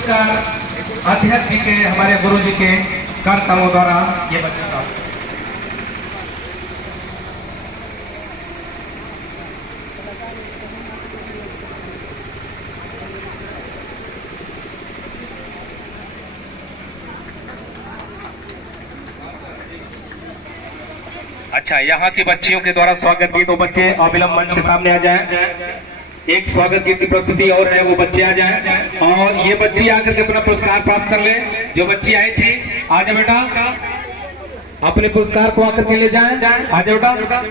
पुरस्कार अध्यक्ष जी के, हमारे गुरु जी के कार्यक्रमों द्वारा ये बच्चे प्राप्त। अच्छा, यहाँ की बच्चियों के द्वारा स्वागत गीत, तो बच्चे अविलंब मंच के सामने आ जाएं। एक स्वागत गीत की प्रस्तुति और है, वो बच्चे आ जाएं और ये बच्ची आकर के अपना पुरस्कार प्राप्त कर ले। जो बच्ची आई थी, आ जाओ बेटा, अपने पुरस्कार को आकर के ले जाएं। आ जाओ बेटा।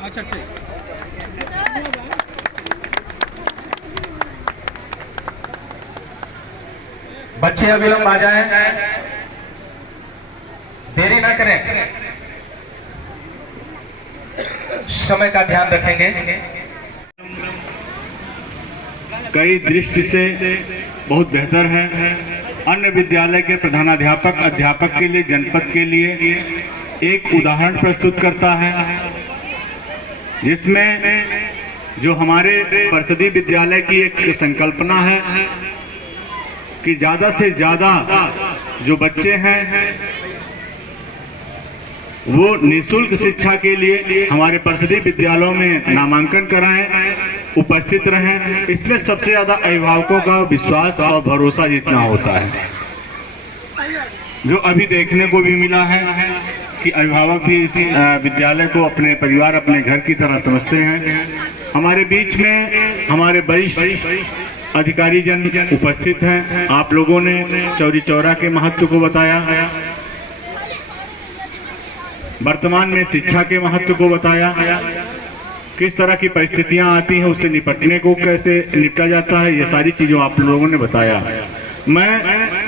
अच्छा ठीक, बच्चे अविलंब आ जाएं, देरी ना करें, समय का ध्यान रखेंगे। कई दृष्टि से बहुत बेहतर है। अन्य विद्यालय के प्रधानाध्यापक अध्यापक के लिए, जनपद के लिए एक उदाहरण प्रस्तुत करता है, जिसमें जो हमारे परिषदीय विद्यालय की एक संकल्पना है कि ज़्यादा से ज़्यादा जो बच्चे हैं वो निःशुल्क शिक्षा के लिए हमारे परिषदीय विद्यालयों में नामांकन कराएं, उपस्थित रहें। इसमें सबसे ज़्यादा अभिभावकों का विश्वास और भरोसा जीतना होता है, जो अभी देखने को भी मिला है कि अभिभावक भी इस विद्यालय को अपने परिवार, अपने घर की तरह समझते हैं। हमारे बीच में हमारे वरिष्ठ अधिकारी जन उपस्थित हैं। आप लोगों ने चौरी चौरा के महत्व को बताया, वर्तमान में शिक्षा के महत्व को बताया, किस तरह की परिस्थितियां आती हैं उससे निपटने को कैसे निपटा जाता है, ये सारी चीज़ों आप लोगों ने बताया। मैं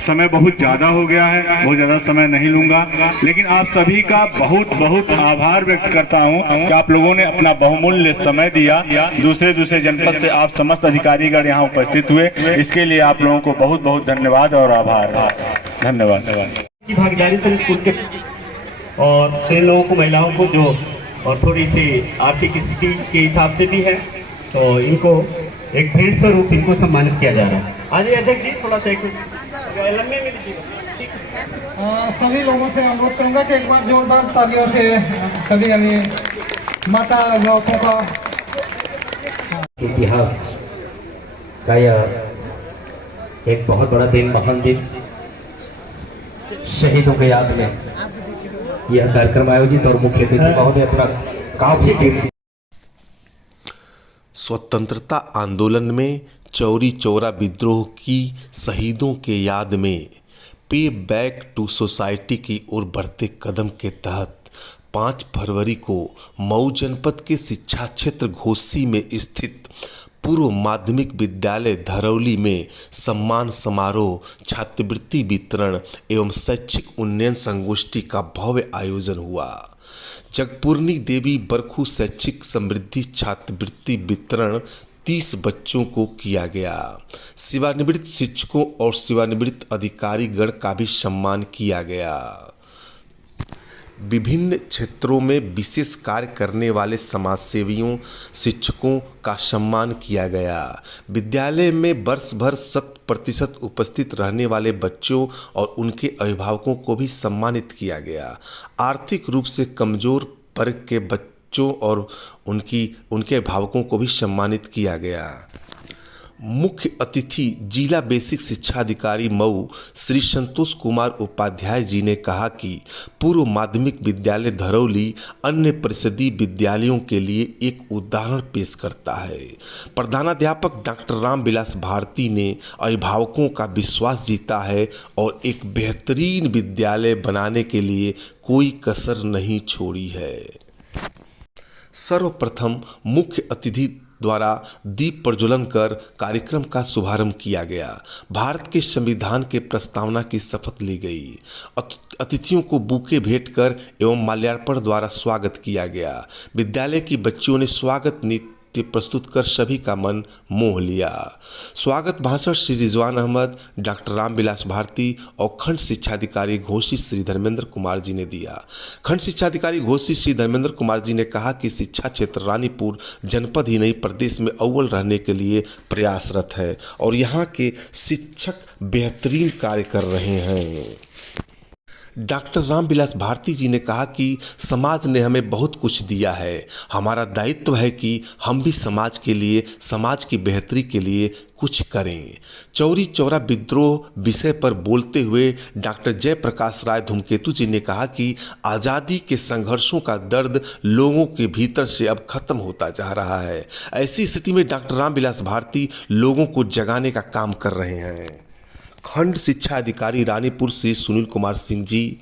समय बहुत ज़्यादा हो गया है, बहुत ज़्यादा समय नहीं लूँगा, लेकिन आप सभी का बहुत बहुत आभार व्यक्त करता हूँ कि आप लोगों ने अपना बहुमूल्य समय दिया। दूसरे जनपद से आप समस्त अधिकारीगण यहाँ उपस्थित हुए, इसके लिए आप लोगों को बहुत बहुत धन्यवाद और आभार। धन्यवाद। की भागीदारी से स्कूल के और फिर लोगों को, महिलाओं को जो और थोड़ी सी आर्थिक स्थिति के हिसाब से भी है, तो इनको एक भेंट स्वरूप इनको सम्मानित किया जा रहा है। आज अध्यक्ष जी थोड़ा सा एक लंबे में सभी लोगों से अनुरोध करूंगा कि एक बार जोरदार तालियों से सभी हमें माता लोगों का इतिहास का यह एक बहुत बड़ा दिन, महान दिन, शहीदों के याद में यह कार्यक्रम आयोजित और मुख्य अतिथि महोदय अपना काफी टीम। स्वतंत्रता आंदोलन में चौरी चौरा विद्रोह की शहीदों के याद में पे बैक टू सोसाइटी की ओर बढ़ते कदम के तहत 5 फरवरी को मऊ जनपद के शिक्षा क्षेत्र घोसी में स्थित पूर्व माध्यमिक विद्यालय धरौली में सम्मान समारोह, छात्रवृत्ति वितरण एवं शैक्षिक उन्नयन संगोष्ठी का भव्य आयोजन हुआ। जगपूर्णी देवी बरखू शैक्षिक समृद्धि छात्रवृत्ति वितरण 30 बच्चों को किया गया। सेवानिवृत्त शिक्षकों और सेवानिवृत्त अधिकारी गण का भी सम्मान किया गया। विभिन्न क्षेत्रों में विशेष कार्य करने वाले समाजसेवियों, शिक्षकों का सम्मान किया गया। विद्यालय में वर्ष भर 100% उपस्थित रहने वाले बच्चों और उनके अभिभावकों को भी सम्मानित किया गया। आर्थिक रूप से कमजोर वर्ग के बच्चों और उनके अभिभावकों को भी सम्मानित किया गया। मुख्य अतिथि जिला बेसिक शिक्षा अधिकारी मऊ श्री संतोष कुमार उपाध्याय जी ने कहा कि पूर्व माध्यमिक विद्यालय धरौली अन्य परिषदीय विद्यालयों के लिए एक उदाहरण पेश करता है। प्रधानाध्यापक डॉक्टर रामविलास भारती ने अभिभावकों का विश्वास जीता है और एक बेहतरीन विद्यालय बनाने के लिए कोई कसर नहीं छोड़ी है। सर्वप्रथम मुख्य अतिथि द्वारा दीप प्रज्वलन कर कार्यक्रम का शुभारंभ किया गया। भारत के संविधान के प्रस्तावना की शपथ ली गई। अतिथियों को बुके भेंट कर एवं माल्यार्पण द्वारा स्वागत किया गया। विद्यालय की बच्चियों ने स्वागत नृत्य प्रस्तुत कर सभी का मन मोह लिया। स्वागत भाषण श्री रिजवान अहमद, डॉक्टर रामविलास भारती और खंड शिक्षाधिकारी घोषी श्री धर्मेंद्र कुमार जी ने दिया। खंड शिक्षाधिकारी घोषी श्री धर्मेंद्र कुमार जी ने कहा कि शिक्षा क्षेत्र रानीपुर जनपद ही नहीं प्रदेश में अव्वल रहने के लिए प्रयासरत है और यहाँ के शिक्षक बेहतरीन कार्य कर रहे हैं। डॉक्टर रामविलास भारती जी ने कहा कि समाज ने हमें बहुत कुछ दिया है, हमारा दायित्व है कि हम भी समाज के लिए, समाज की बेहतरी के लिए कुछ करें। चौरी चौरा विद्रोह विषय पर बोलते हुए डॉक्टर जयप्रकाश राय धूमकेतु जी ने कहा कि आज़ादी के संघर्षों का दर्द लोगों के भीतर से अब खत्म होता जा रहा है। ऐसी स्थिति में डॉक्टर रामविलास भारती लोगों को जगाने का काम कर रहे हैं। खंड शिक्षा अधिकारी रानीपुर श्री सुनील कुमार सिंह जी,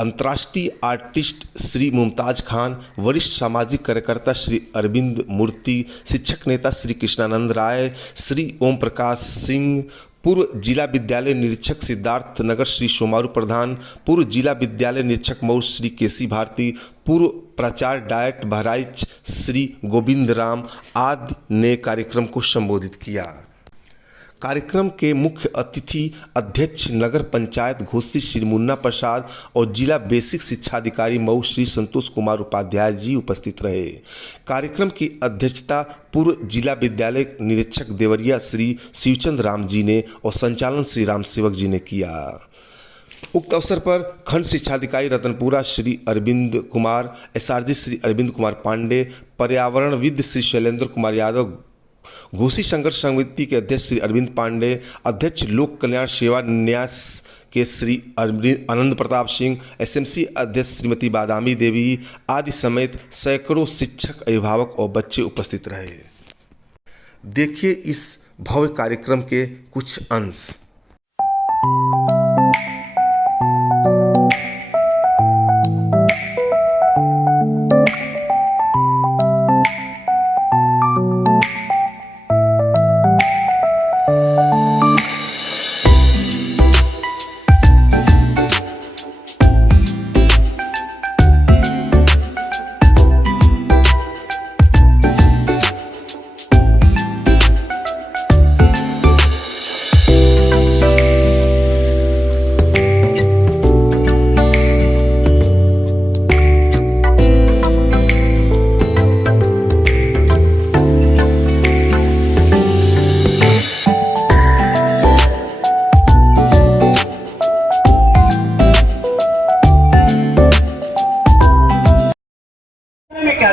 अंतर्राष्ट्रीय आर्टिस्ट श्री मुमताज खान, वरिष्ठ सामाजिक कार्यकर्ता श्री अरविंद मूर्ति, शिक्षक नेता श्री कृष्णानंद राय, श्री ओम प्रकाश सिंह, पूर्व जिला विद्यालय निरीक्षक सिद्धार्थ नगर श्री सोमारू प्रधान, पूर्व जिला विद्यालय निरीक्षक मऊ श्री केसी भारती, पूर्व प्राचार्य डायट बहराइच श्री गोविंद राम आदि ने कार्यक्रम को संबोधित किया। कार्यक्रम के मुख्य अतिथि अध्यक्ष नगर पंचायत घोषी श्री मुन्ना प्रसाद और जिला बेसिक शिक्षा अधिकारी मऊ श्री संतोष कुमार उपाध्याय जी उपस्थित रहे। कार्यक्रम की अध्यक्षता पूर्व जिला विद्यालय निरीक्षक देवरिया श्री शिवचंद राम जी ने और संचालन श्री राम सेवक जी ने किया। उक्त अवसर पर खंड शिक्षाधिकारी रतनपुरा श्री अरविंद कुमार, एसआरजी श्री अरविंद कुमार पांडे, पर्यावरणविद श्री शैलेंद्र कुमार यादव, घोषी संघर्ष समिति के अध्यक्ष श्री अरविंद पांडे, अध्यक्ष लोक कल्याण सेवा न्यास के श्री आनंद प्रताप सिंह, एसएमसी अध्यक्ष श्रीमती बादामी देवी आदि समेत सैकड़ों शिक्षक, अभिभावक और बच्चे उपस्थित रहे। देखिए इस भव्य कार्यक्रम के कुछ अंश।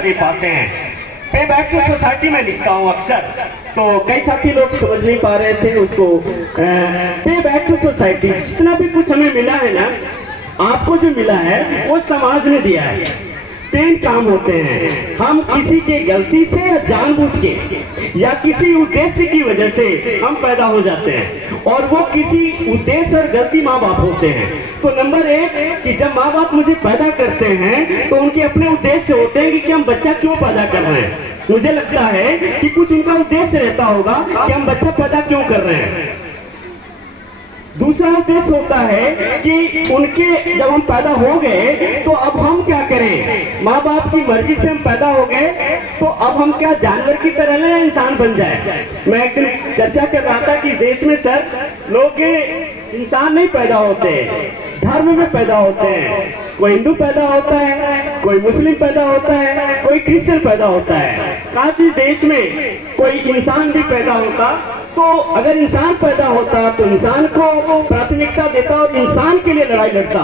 दे पाते हैं। पे बैक टू सोसाइटी में लिखता हूँ अक्सर, तो कई साथी लोग समझ नहीं पा रहे थे उसको। पे बैक टू सोसाइटी, जितना भी कुछ हमें मिला है ना, आपको जो मिला है वो समाज ने दिया है। तीन काम होते हैं, हम किसी के गलती से या जानबूझ के या किसी उद्देश्य की वजह से हम पैदा हो जाते हैं और वो किसी उद्देश्य और गलती माँ बाप होते हैं। तो नंबर एक कि जब माँ बाप मुझे पैदा करते हैं तो उनके अपने उद्देश्य होते हैं कि हम बच्चा क्यों पैदा कर रहे हैं। मुझे लगता है कि कुछ उनका उद्देश्य रहता होगा कि हम बच्चा पैदा क्यों कर रहे हैं। दूसरा उद्देश्य होता है कि उनके जब हम पैदा हो गए तो अब हम क्या करें, माँ बाप की मर्जी से हम पैदा हो गए तो अब हम क्या जानवर की तरह ना इंसान बन जाए। मैं एक दिन चर्चा कर रहा था कि देश में सर लोग इंसान नहीं पैदा होते, धर्म में पैदा होते हैं। कोई हिंदू पैदा होता है, कोई मुस्लिम पैदा होता है, कोई क्रिश्चियन पैदा होता है। काश इस देश में कोई इंसान भी पैदा होता तो अगर इंसान पैदा होता तो इंसान को प्राथमिकता देता और इंसान के लिए लड़ाई लड़ता,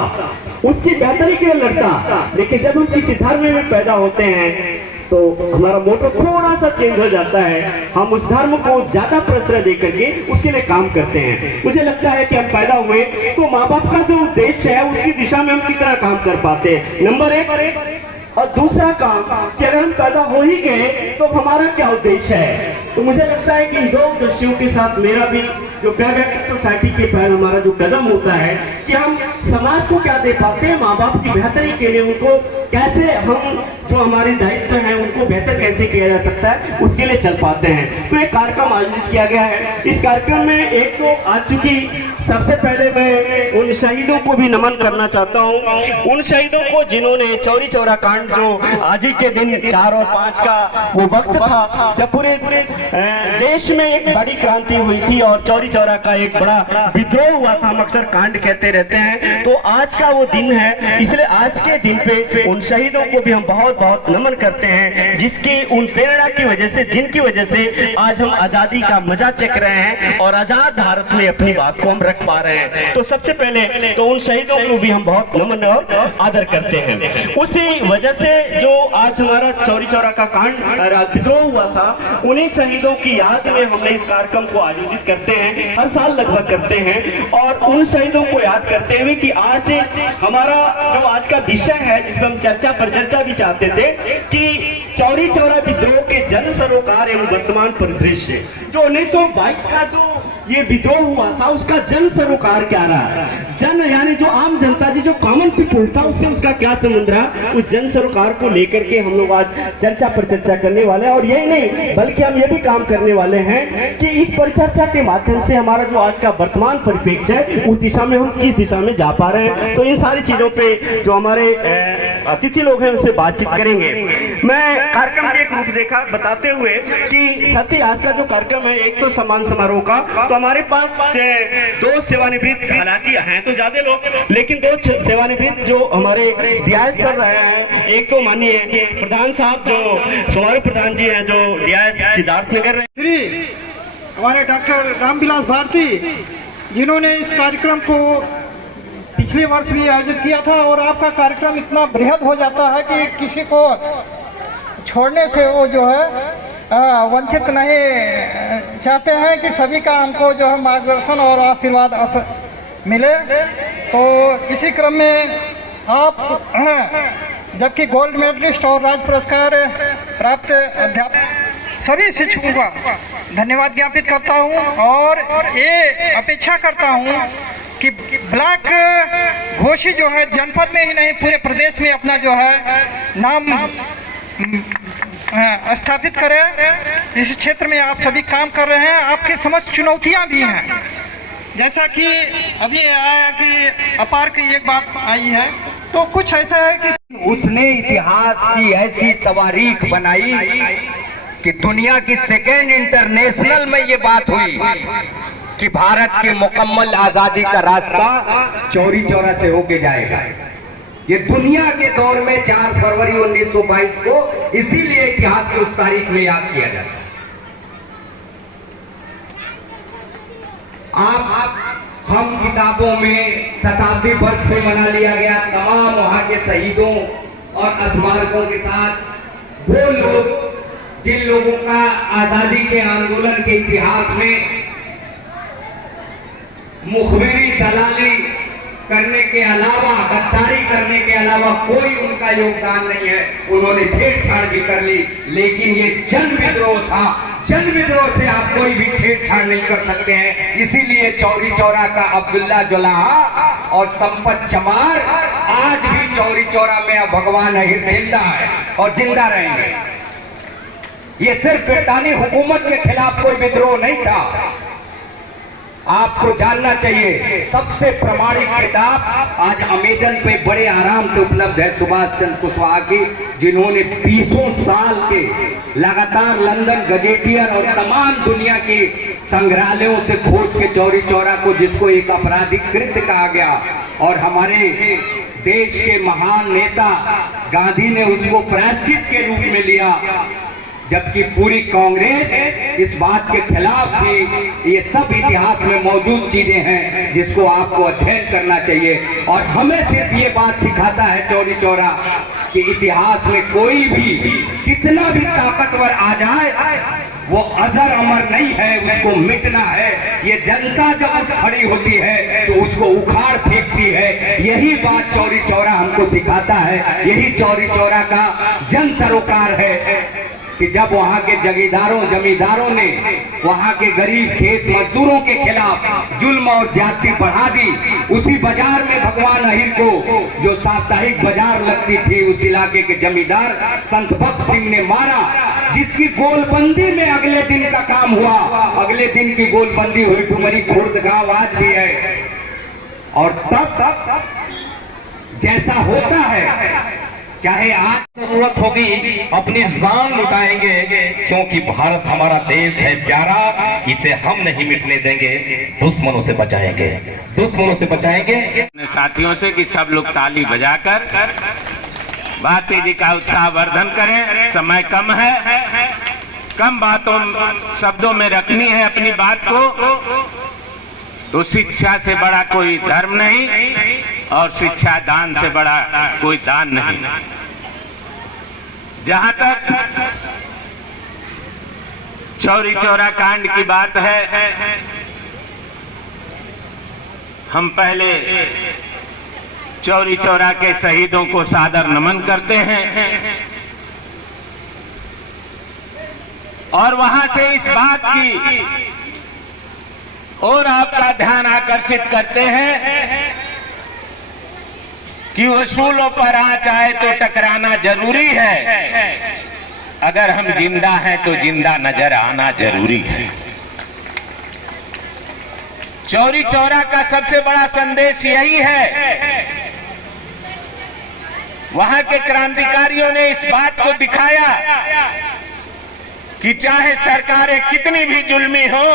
उसकी बेहतरी के लिए लड़ता। लेकिन जब हम किसी धर्म में पैदा होते हैं तो हमारा मोटो थोड़ा सा चेंज हो जाता है, हम उस धर्म को ज्यादा प्रश्रय देकर के उसके लिए काम करते हैं। मुझे लगता है कि हम पैदा हुए तो माँ बाप का जो उद्देश्य है उसकी दिशा में हम कितना काम कर पाते हैं, नंबर एक। और दूसरा काम कि अगर हम पैदा हो ही गए तो हमारा क्या उद्देश्य है। तो मुझे लगता है कि इन दो उद्देश्यों के साथ मेरा भी जो बैक सोसाइटी के पहल हमारा जो कदम होता है कि हम समाज को क्या दे पाते हैं, माँ बाप की बेहतरी के लिए उनको कैसे हम जो हमारे दायित्व हैं उनको बेहतर कैसे किया जा सकता है उसके लिए चल पाते हैं। तो एक कार्यक्रम आयोजित किया गया है। इस कार्यक्रम में एक तो आ चुकी सबसे पहले मैं उन शहीदों को भी नमन करना चाहता हूं, उन शहीदों को जिन्होंने चौरी चौरा कांड, जो आज ही के दिन 4 और 5 का वो वक्त था जब पूरे देश में एक बड़ी क्रांति हुई थी और चौरी चौरा का एक बड़ा विद्रोह हुआ था। हम अक्सर कांड कहते रहते हैं, तो आज का वो दिन है, इसलिए आज के दिन पे उन शहीदों को भी हम बहुत बहुत नमन करते हैं, जिसकी उन प्रेरणा की वजह से, जिनकी वजह से आज हम आजादी का मजा चख रहे हैं और आजाद भारत में अपनी बात को हम रख पा रहे हैं। तो सबसे पहले तो उन शहीदों को भी हम बहुत नमन और आदर करते हैं। उसी वजह से जो आज हमारा चौरी चौरा का कांड विद्रोह हुआ था, उन्हीं शहीदों की याद में हमने इस कार्यक्रम को आयोजित करते हैं, हर साल लगभग करते हैं। और उन शहीदों को याद करते हुए कि आज हमारा जो आज का विषय है, जिसमें हम चर्चा पर चर्चा भी चाहते थे कि चौरी चौरा विद्रोह के जन सरोकार एवं वर्तमान परिदृश्य, जो 1922 का जो ये विद्रोह हुआ था, उसका जन सरोकार क्या रहा, जन यानी जो आम जनता थी, जो कॉमन पीपुल था, उससे उसका क्या संबंध रहा, उस जन सरोकार को लेकर के हम लोग आज चर्चा पर चर्चा करने वाले हैं। और यही नहीं, बल्कि हम ये भी काम करने वाले हैं कि इस परिचर्चा के माध्यम से हमारा जो आज का वर्तमान परिप्रेक्ष्य है, उस दिशा में हम किस दिशा में जा पा रहे हैं। तो इन सारी चीजों पे जो हमारे अतिथि लोग हैं, उस पर बातचीत करेंगे। मैं कार्यक्रम की एक रूपरेखा बताते हुए कि साथ ही आज का जो कार्यक्रम है, एक तो सम्मान समारोह का, तो हमारे पास 2 सेवानिवृत्त, हालांकि हैं तो ज्यादा लोग, लेकिन 2 सेवानिवृत्त जो हमारे रियायत सर रहे हैं, एक तो माननीय प्रधान साहब जो समारोह प्रधान जी हैं, जो रियायत सिद्धार्थ नगर श्री हमारे डॉक्टर रामविलास भारती, जिन्होंने इस कार्यक्रम को पिछले वर्ष भी आयोजित किया था। और आपका कार्यक्रम इतना बृहद हो जाता है कि किसी को छोड़ने से वो जो है वंचित नहीं चाहते हैं कि सभी का हमको जो है मार्गदर्शन और आशीर्वाद मिले। तो इसी क्रम में आप जबकि गोल्ड मेडलिस्ट और राज्य पुरस्कार प्राप्त अध्यापक सभी शिक्षकों का धन्यवाद ज्ञापित करता हूं और ये अपेक्षा करता हूं कि ब्लॉक घोषी जो है जनपद में ही नहीं पूरे प्रदेश में अपना जो है नाम स्थापित करें। इस क्षेत्र में आप सभी काम कर रहे हैं, आपके समस्त चुनौतियां भी हैं। जैसा कि अभी आया कि अपार की एक बात आई है, तो कुछ ऐसा है कि उसने इतिहास की ऐसी तवारीख बनाई कि दुनिया की सेकेंड इंटरनेशनल में ये बात हुई कि भारत की मुकम्मल आजादी का रास्ता चौरी चौरा से होके जाएगा। ये दुनिया के दौर में 4 फरवरी 1922 को इसीलिए इतिहास की उस तारीख में याद किया जाता है। हम किताबों में शताब्दी वर्ष में मना लिया गया, तमाम वहां के शहीदों और स्मारकों के साथ वो लोग जिन लोगों का आजादी के आंदोलन के इतिहास में मुखबिरी दलाली करने के अलावा, गद्दारी करने के अलावा कोई उनका योगदान नहीं है। उन्होंने छेड़छाड़ भी कर ली, लेकिन ये जन विद्रोह था। जन विद्रोह से आप कोई भी छेड़छाड़ नहीं कर सकते हैं। इसीलिए चौरी चौरा का अब्दुल्ला जुलाहा और संपत चमार आज भी चौरी चौरा में अब भगवान अहिर जिंदा है और जिंदा रहेंगे। ये सिर्फ ब्रिटानी हुकूमत के खिलाफ कोई विद्रोह नहीं था। आपको जानना चाहिए, सबसे प्रमाणिक किताब आज अमेजन पे बड़े आराम से उपलब्ध है, सुभाष चंद्र कुशवाहा की, जिन्होंने 20 साल के लगातार लंदन गजेटियर और तमाम दुनिया की संग्रहालयों से खोज के चौरी चौरा को, जिसको एक आपराधिक कृत्य कहा गया, और हमारे देश के महान नेता गांधी ने उसको प्रायश्चित के रूप में लिया, जबकि पूरी कांग्रेस इस बात के खिलाफ थी। ये सब इतिहास में मौजूद चीजें हैं जिसको आपको अध्ययन करना चाहिए। और हमें सिर्फ ये बात सिखाता है चौरी चौरा कि इतिहास में कोई भी कितना भी ताकतवर आ जाए, वो अजर अमर नहीं है, उसको मिटना है। ये जनता जब उठ खड़ी होती है तो उसको उखाड़ फेंकती है। यही बात चौरी चौरा हमको सिखाता है, यही चौरी चौरा का जन सरोकार है। कि जब वहां के जगीरदारों जमींदारों ने वहां के गरीब खेत मजदूरों के खिलाफ जुल्म और ज्यादती बढ़ा दी, उसी बाजार में भगवान अहिर को जो साप्ताहिक बाजार लगती थी उस इलाके के जमींदार संत भक्त सिंह ने मारा, जिसकी गोलबंदी में अगले दिन का काम हुआ। अगले दिन की गोलबंदी हुई डुमरी खुर्द गांव आज भी है। और तब जैसा होता है, चाहे आज जरूरत होगी अपनी जान लुटाएंगे, क्योंकि भारत हमारा देश है प्यारा, इसे हम नहीं मिटने देंगे, दुश्मनों से बचाएंगे, दुश्मनों से बचाएंगे। साथियों से कि सब लोग ताली बजाकर भारती जी का उत्साह वर्धन करें। समय कम है, कम बातों शब्दों में रखनी है अपनी बात को। तो शिक्षा से बड़ा कोई धर्म नहीं और शिक्षा दान से बड़ा कोई दान नहीं। जहां तक चौरी चौरा कांड की बात है, हम पहले चौरी चौरा के शहीदों को सादर नमन करते हैं और वहां से इस बात की और आपका ध्यान आकर्षित करते हैं कि वसूलों पर आंच आए तो टकराना जरूरी है, अगर हम जिंदा हैं तो जिंदा नजर आना जरूरी है। चौरी चौरा का सबसे बड़ा संदेश यही है। वहां के क्रांतिकारियों ने इस बात को दिखाया कि चाहे सरकारें कितनी भी जुल्मी हो,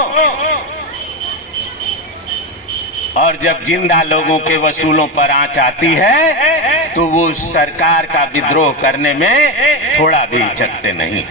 और जब जिंदा लोगों के वसूलों पर आंच आती है तो वो सरकार का विद्रोह करने में थोड़ा भी हिचकते नहीं।